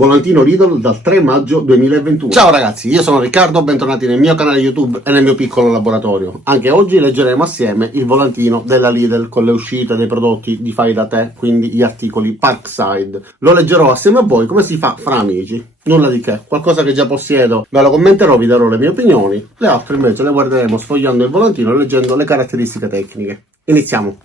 Volantino Lidl dal 3 maggio 2021. Ciao ragazzi, io sono Riccardo, bentornati nel mio canale YouTube e nel mio piccolo laboratorio. Anche oggi leggeremo assieme il volantino della Lidl con le uscite dei prodotti di fai da te, quindi gli articoli Parkside. Lo leggerò assieme a voi come si fa fra amici. Nulla di che, qualcosa che già possiedo ve lo commenterò, vi darò le mie opinioni, le altre invece le guarderemo sfogliando il volantino e leggendo le caratteristiche tecniche. Iniziamo!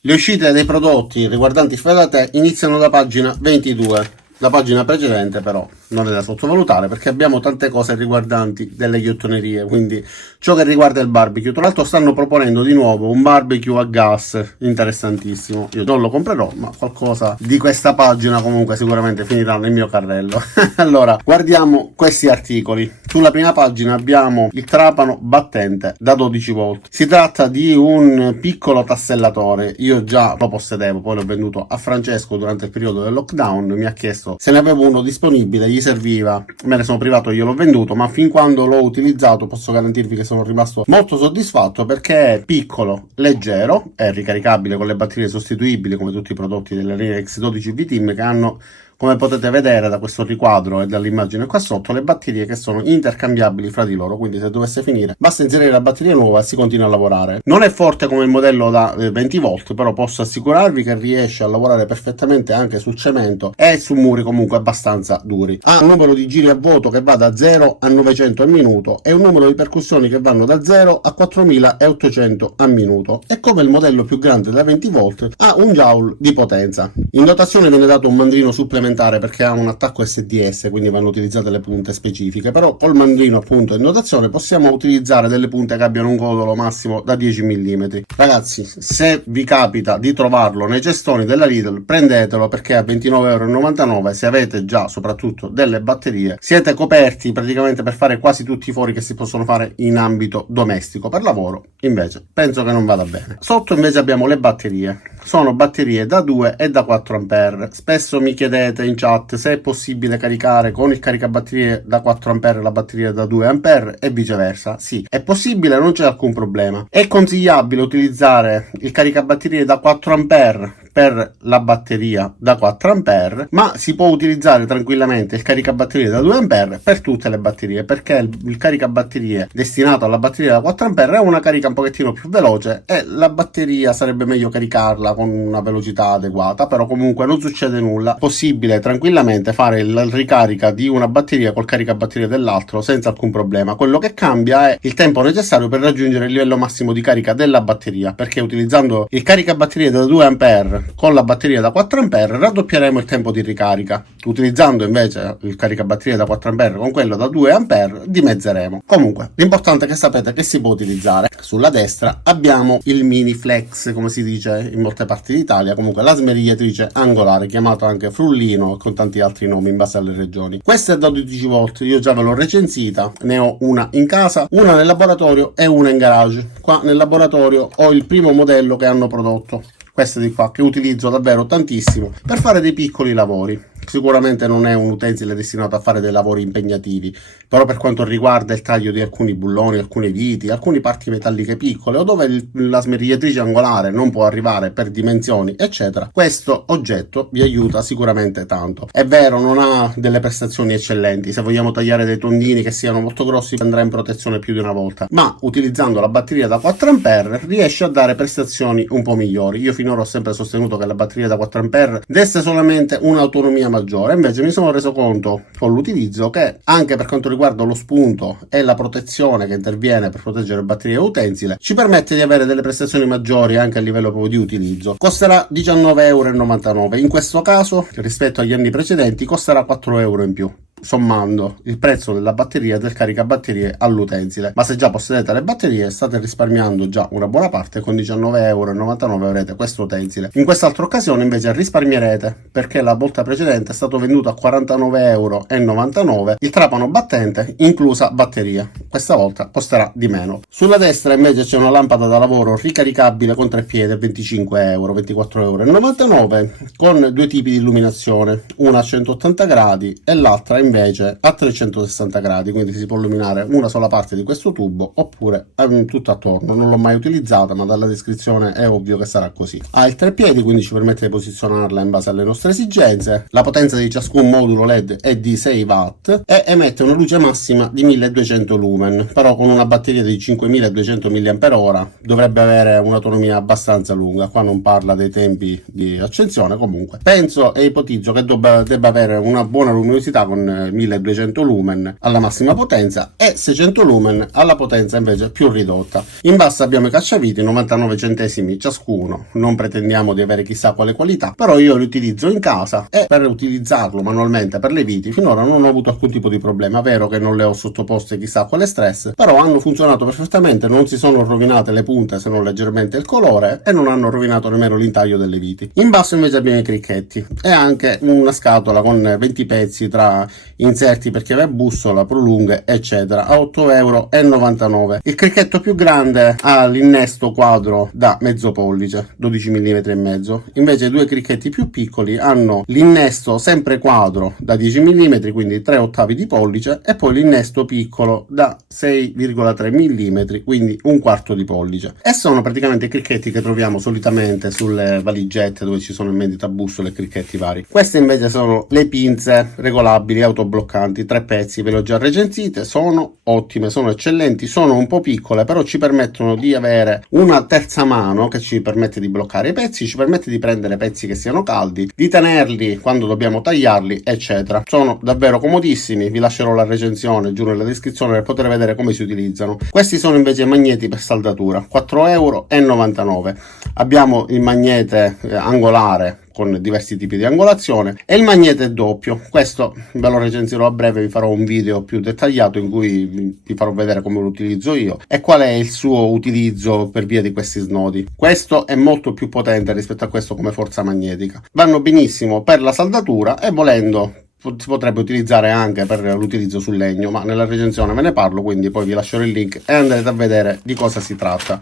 Le uscite dei prodotti riguardanti fai da te iniziano da pagina 22. La pagina precedente però non è da sottovalutare perché abbiamo tante cose riguardanti delle ghiottonerie, quindi ciò che riguarda il barbecue. Tra l'altro stanno proponendo di nuovo un barbecue a gas interessantissimo. Io non lo comprerò, ma qualcosa di questa pagina comunque sicuramente finirà nel mio carrello. Allora, guardiamo questi articoli. Sulla prima pagina abbiamo il trapano battente da 12 volt. Si tratta di un piccolo tassellatore. Io già lo possedevo, poi l'ho venduto a Francesco durante il periodo del lockdown. Mi ha chiesto se ne avevo uno disponibile, gli serviva, me ne sono privato, io l'ho venduto, ma fin quando l'ho utilizzato posso garantirvi che sono rimasto molto soddisfatto perché è piccolo, leggero, è ricaricabile con le batterie sostituibili come tutti i prodotti della linea X12 V-Team, che hanno, come potete vedere da questo riquadro e dall'immagine qua sotto, le batterie che sono intercambiabili fra di loro, quindi se dovesse finire basta inserire la batteria nuova e si continua a lavorare. Non è forte come il modello da 20 volt, però posso assicurarvi che riesce a lavorare perfettamente anche sul cemento e su muri comunque abbastanza duri. Ha un numero di giri a vuoto che va da 0 a 900 al minuto e un numero di percussioni che vanno da 0 a 4800 al minuto, e come il modello più grande da 20 volt ha un joule di potenza. In dotazione viene dato un mandrino supplementare perché ha un attacco SDS, quindi vanno utilizzate le punte specifiche, però col mandrino appunto in dotazione possiamo utilizzare delle punte che abbiano un codolo massimo da 10 mm. Ragazzi, se vi capita di trovarlo nei cestoni della Lidl, prendetelo perché a 29,99 €, se avete già soprattutto delle batterie, siete coperti praticamente per fare quasi tutti i fori che si possono fare in ambito domestico. Per lavoro invece penso che non vada bene. Sotto invece abbiamo le batterie. Sono batterie da 2 e da 4 ampere. Spesso mi chiedete in chat se è possibile caricare con il caricabatterie da 4 ampere la batteria da 2 ampere e viceversa. Sì, è possibile, non c'è alcun problema. È consigliabile utilizzare il caricabatterie da 4 ampere per la batteria da 4 ampere, ma si può utilizzare tranquillamente il caricabatterie da 2 ampere per tutte le batterie, perché il caricabatterie destinato alla batteria da 4 ampere è una carica un pochettino più veloce e la batteria sarebbe meglio caricarla con una velocità adeguata, però comunque non succede nulla. È possibile tranquillamente fare la ricarica di una batteria col caricabatterie dell'altro senza alcun problema. Quello che cambia è il tempo necessario per raggiungere il livello massimo di carica della batteria, perché utilizzando il caricabatterie da 2 ampere con la batteria da 4 ampere raddoppieremo il tempo di ricarica. Utilizzando invece il caricabatterie da 4 ampere con quello da 2 ampere dimezzeremo. Comunque l'importante è che sapete che si può utilizzare. Sulla destra abbiamo il mini flex, come si dice in molte parti d'Italia, comunque la smerigliatrice angolare, chiamato anche frullino con tanti altri nomi in base alle regioni. Questa è da 12 volt, io già ve l'ho recensita, ne ho una in casa, una nel laboratorio e una in garage. Qua nel laboratorio ho il primo modello che hanno prodotto, queste di qua, che utilizzo davvero tantissimo per fare dei piccoli lavori. Sicuramente non è un utensile destinato a fare dei lavori impegnativi, però per quanto riguarda il taglio di alcuni bulloni, alcune viti, alcune parti metalliche piccole o dove la smerigliatrice angolare non può arrivare per dimensioni eccetera, questo oggetto vi aiuta sicuramente tanto. È vero, non ha delle prestazioni eccellenti, se vogliamo tagliare dei tondini che siano molto grossi andrà in protezione più di una volta, ma utilizzando la batteria da 4 ampere riesce a dare prestazioni un po' migliori. Io finora ho sempre sostenuto che la batteria da 4 ampere desse solamente un'autonomia maggiore, invece mi sono reso conto con l'utilizzo che anche per quanto riguarda lo spunto e la protezione che interviene per proteggere batterie e utensile ci permette di avere delle prestazioni maggiori anche a livello proprio di utilizzo. Costerà 19,99 €, in questo caso rispetto agli anni precedenti costerà 4 € in più, sommando il prezzo della batteria e del caricabatterie all'utensile. Ma se già possedete le batterie state risparmiando già una buona parte, con 19,99 € avrete questo utensile. In quest'altra occasione invece risparmierete perché la volta precedente è stato venduto a 49,99 € il trapano battente inclusa batteria. Questa volta costerà di meno. Sulla destra invece c'è una lampada da lavoro ricaricabile con 3 piedi a 25 €, 24,99 € con due tipi di illuminazione, una a 180 gradi e l'altra invece invece a 360 gradi, quindi si può illuminare una sola parte di questo tubo oppure tutto attorno. Non l'ho mai utilizzata, ma dalla descrizione è ovvio che sarà così. Ha il treppiedi, quindi ci permette di posizionarla in base alle nostre esigenze. La potenza di ciascun modulo LED è di 6 watt e emette una luce massima di 1200 lumen, però con una batteria di 5200 mAh dovrebbe avere un'autonomia abbastanza lunga. Qua non parla dei tempi di accensione, comunque penso e ipotizzo che debba avere una buona luminosità con 1200 lumen alla massima potenza e 600 lumen alla potenza invece più ridotta. In basso abbiamo i cacciaviti, 99 centesimi ciascuno, non pretendiamo di avere chissà quale qualità, però io li utilizzo in casa e per utilizzarlo manualmente per le viti finora non ho avuto alcun tipo di problema. Vero che non le ho sottoposte chissà quale stress, però hanno funzionato perfettamente, non si sono rovinate le punte se non leggermente il colore e non hanno rovinato nemmeno l'intaglio delle viti. In basso invece abbiamo i cricchetti e anche una scatola con 20 pezzi tra inserti per chiave a bussola, prolunghe eccetera a 8,99 €. Il cricchetto più grande ha l'innesto quadro da mezzo pollice, 12 mm e mezzo, invece i due cricchetti più piccoli hanno l'innesto sempre quadro da 10 mm, quindi 3/8 di pollice, e poi l'innesto piccolo da 6,3 mm, quindi 1/4 di pollice, e sono praticamente i cricchetti che troviamo solitamente sulle valigette dove ci sono in vendita bussole e cricchetti vari. Queste invece sono le pinze regolabili autobloccanti, 3 pezzi, ve le ho già recensite, sono ottime, sono eccellenti, sono un po' piccole però ci permettono di avere una terza mano che ci permette di bloccare i pezzi, ci permette di prendere pezzi che siano caldi, di tenerli quando dobbiamo tagliarli eccetera. Sono davvero comodissimi, vi lascerò la recensione giù nella descrizione per poter vedere come si utilizzano. Questi sono invece i magneti per saldatura, 4,99 €. Abbiamo il magnete angolare con diversi tipi di angolazione e il magnete doppio. Questo ve lo recensirò a breve, vi farò un video più dettagliato in cui vi farò vedere come lo utilizzo io e qual è il suo utilizzo per via di questi snodi. Questo è molto più potente rispetto a questo come forza magnetica. Vanno benissimo per la saldatura e volendo si potrebbe utilizzare anche per l'utilizzo sul legno, ma nella recensione ve ne parlo, quindi poi vi lascerò il link e andrete a vedere di cosa si tratta.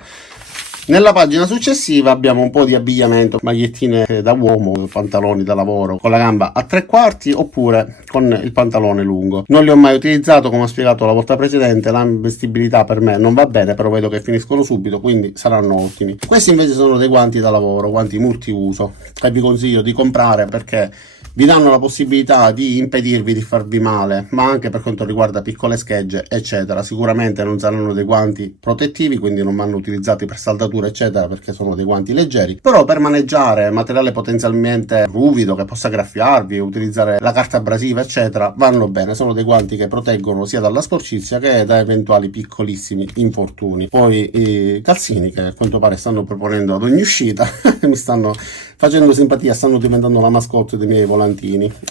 Nella pagina successiva abbiamo un po' di abbigliamento, magliettine da uomo, pantaloni da lavoro con la gamba a 3/4 oppure con il pantalone lungo. Non li ho mai utilizzato, come ho spiegato la volta precedente, la vestibilità per me non va bene, però vedo che finiscono subito, quindi saranno ottimi. Questi invece sono dei guanti da lavoro, guanti multiuso, che vi consiglio di comprare perché vi danno la possibilità di impedirvi di farvi male, ma anche per quanto riguarda piccole schegge eccetera. Sicuramente non saranno dei guanti protettivi, quindi non vanno utilizzati per saldature eccetera perché sono dei guanti leggeri, però per maneggiare materiale potenzialmente ruvido che possa graffiarvi, utilizzare la carta abrasiva eccetera vanno bene. Sono dei guanti che proteggono sia dalla sporcizia che da eventuali piccolissimi infortuni. Poi i calzini, che a quanto pare stanno proponendo ad ogni uscita mi stanno facendo simpatia, stanno diventando la mascotte dei miei volantini.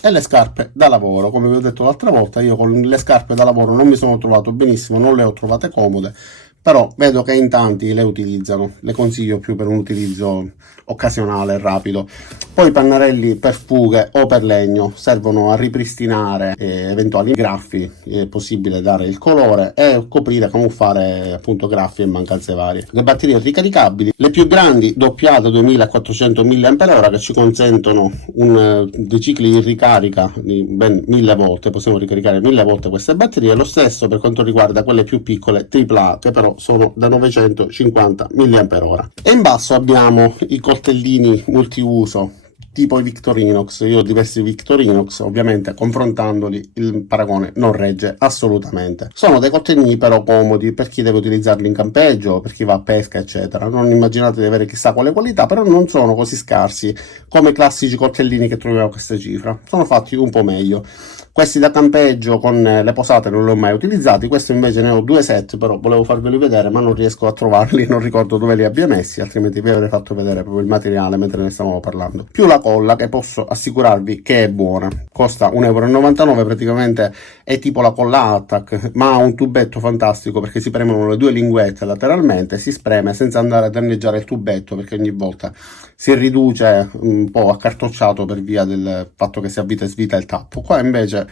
E le scarpe da lavoro, come vi ho detto l'altra volta, io con le scarpe da lavoro non mi sono trovato benissimo, non le ho trovate comode, però vedo che in tanti le utilizzano, le consiglio più per un utilizzo occasionale e rapido. Poi i pannarelli per fughe o per legno servono a ripristinare eventuali graffi, è possibile dare il colore e coprire, camuffare appunto graffi e mancanze varie. Le batterie ricaricabili, le più grandi doppia da 2400 mAh che ci consentono dei cicli di ricarica di ben 1000 volte, possiamo ricaricare 1000 volte queste batterie. Lo stesso per quanto riguarda quelle più piccole AAA, che però sono da 950 mAh. E in basso abbiamo i coltellini multiuso tipo i Victorinox. Io ho diversi Victorinox, ovviamente confrontandoli il paragone non regge assolutamente. Sono dei coltellini però comodi per chi deve utilizzarli in campeggio, per chi va a pesca eccetera. Non immaginate di avere chissà quale qualità, però non sono così scarsi come i classici coltellini che troviamo a questa cifra, sono fatti un po' meglio. Questi da campeggio con le posate non li ho mai utilizzati, questo invece ne ho 2 set, però volevo farveli vedere ma non riesco a trovarli, non ricordo dove li abbia messi, altrimenti vi avrei fatto vedere proprio il materiale mentre ne stavamo parlando. Più la colla, che posso assicurarvi che è buona, costa 1,99 €, praticamente è tipo la colla Attack, ma ha un tubetto fantastico perché si premono le 2 linguette lateralmente, si spreme senza andare a danneggiare il tubetto perché ogni volta si riduce un po' accartocciato per via del fatto che si avvita e svita il tappo. Qua invece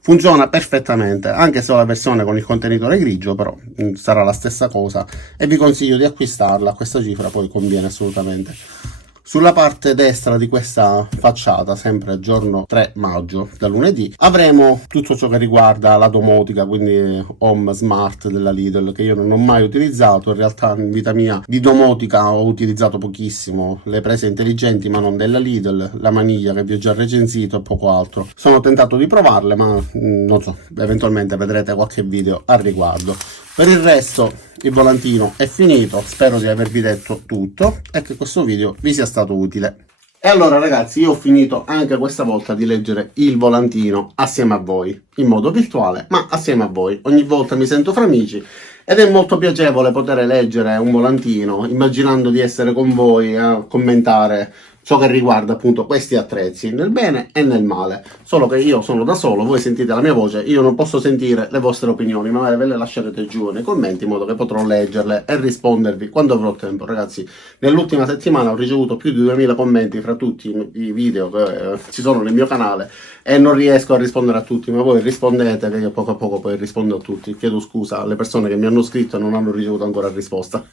funziona perfettamente, anche se ho la versione con il contenitore grigio, però sarà la stessa cosa e vi consiglio di acquistarla, a questa cifra poi conviene assolutamente. Sulla parte destra di questa facciata, sempre giorno 3 maggio, da lunedì, avremo tutto ciò che riguarda la domotica, quindi Home Smart della Lidl, che io non ho mai utilizzato. In realtà in vita mia di domotica ho utilizzato pochissimo, le prese intelligenti ma non della Lidl, la maniglia che vi ho già recensito e poco altro. Sono tentato di provarle, ma non so, eventualmente vedrete qualche video al riguardo. Per il resto il volantino è finito, spero di avervi detto tutto e che questo video vi sia stato utile. E allora ragazzi, io ho finito anche questa volta di leggere il volantino assieme a voi, in modo virtuale, ma assieme a voi. Ogni volta mi sento fra amici ed è molto piacevole poter leggere un volantino, immaginando di essere con voi a commentare ciò che riguarda appunto questi attrezzi, nel bene e nel male. Solo che io sono da solo, voi sentite la mia voce, io non posso sentire le vostre opinioni, magari ve le lascerete giù nei commenti in modo che potrò leggerle e rispondervi quando avrò tempo. Ragazzi, nell'ultima settimana ho ricevuto più di 2000 commenti fra tutti i video che ci sono nel mio canale e non riesco a rispondere a tutti, ma voi rispondete che io poco a poco poi rispondo a tutti. Chiedo scusa alle persone che mi hanno scritto e non hanno ricevuto ancora risposta.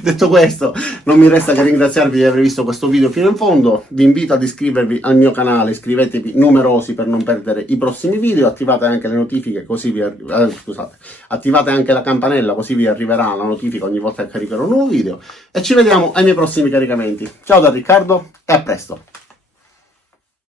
Detto questo, non mi resta che ringraziarvi di aver visto questo video fino in fondo. Vi invito ad iscrivervi al mio canale, iscrivetevi numerosi per non perdere i prossimi video, attivate anche le notifiche così vi attivate anche la campanella così vi arriverà la notifica ogni volta che caricherò un nuovo video e ci vediamo ai miei prossimi caricamenti. Ciao da Riccardo e a presto!